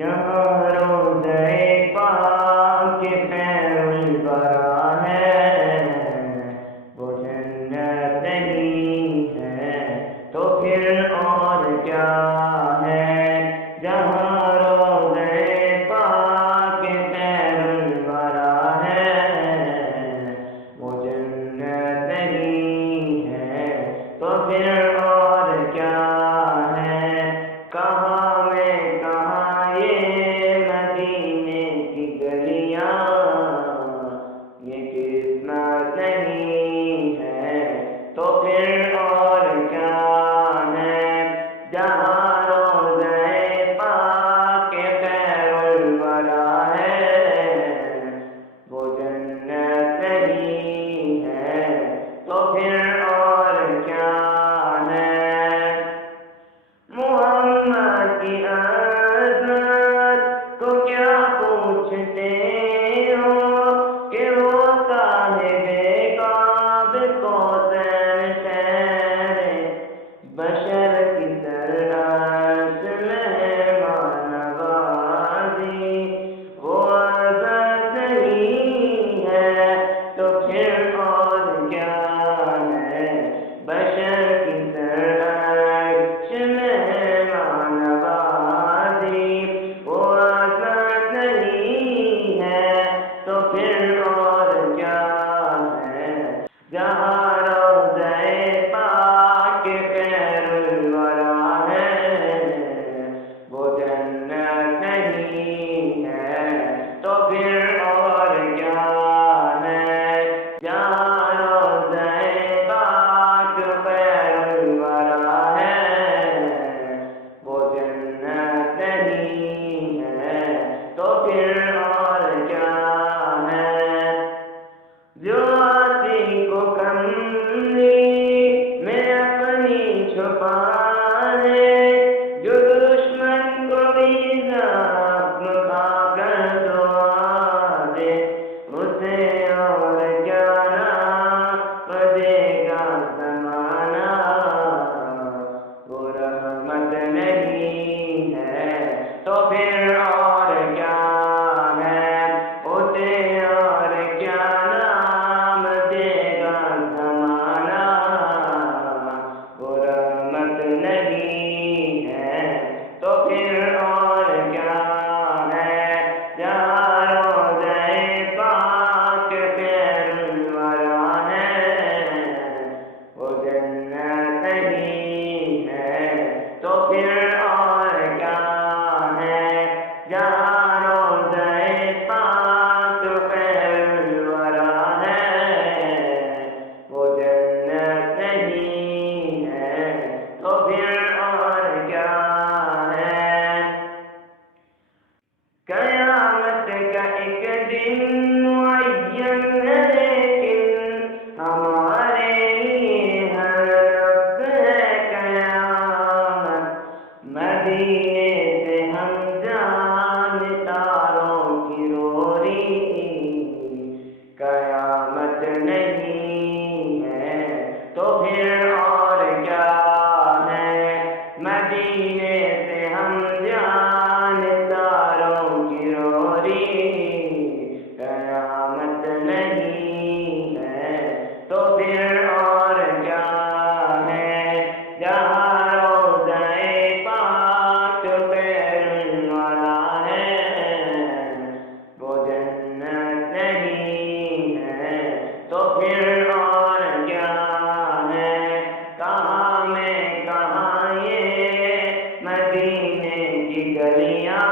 جہاں روضہ پاک خیر الورا ہے وہ جنت نہیں ہے تو پھر اور کیا ہے۔ جہاں روضہ پاک خیر الورا ہے وہ جنت نہیں ہے تو پھر اور کیا ہے۔ کہاں میں کہاں یہ مدینے کی گلیاں یہ قسمت نہیں ہے تو پھر اور کیا ہے۔ جہاں روضہ پاک خیر الورا ہے وہ جنت نہیں ہے تو پھر اور کیا ہے۔ محمد کی عظمت کو کیا پوچھتے ہو کہ وہ صاحب کعب کوثر خیر بشر کی سرعرش مہمان نوازی وہ عظمت نہیں ہے تو پھر اور کیا ہے۔ بشر کی سرعرش مہمان نوازی وہ عظمت نہیں ہے تو پھر اور کیا ہے۔ جہاں روضہ پاک خیر الورا ہے وہ جنت نہیں ہے تو پھر اور کیا ہے۔ جہاں روضہ پاک خیر الورا ہے وہ جنت نہیں ہے تو پھر اور کیا ہے۔ جو آسی کو کملی میں اپنی چھپانے جو دشمن کو بھی زخم کھا کر دعا دے اسے اور کیا نام دے گا زمانہ وہ رحمت نہیں ہے تو پھر اور کیا ہے۔ اسے اور کیا نام دے گا زمانہ وہ رحمت نہیں ہے تو پھر اور کیا ہے۔ جہاں روضہ پاک خیر الورا ہے وہ جنت نہیں ہے تو پھر اور کیا ہے۔ جہاں روضہ پاک خیر الورا ہے وہ جنت نہیں ہے تو پھر اور کیا ہے۔ قیامت کا ایک دن معین ہے لیکن ہمارے لیے ہر وقت ہے قیامت۔ مدینے سے ہم جان تاروں کی روری قیامت نہیں ہے تو پھر اور کیا ہے۔ مدینے سے ہم جان تاروں کی روری قیامت نہیں ہے تو پھر اور کیا ہے۔ جہاں روضہ پاک خیر الورا ہے وہ جنت نہیں ہے تو پھر اور کیا ہے۔ کہاں میں کہاں یہ مدینے کی گلیاں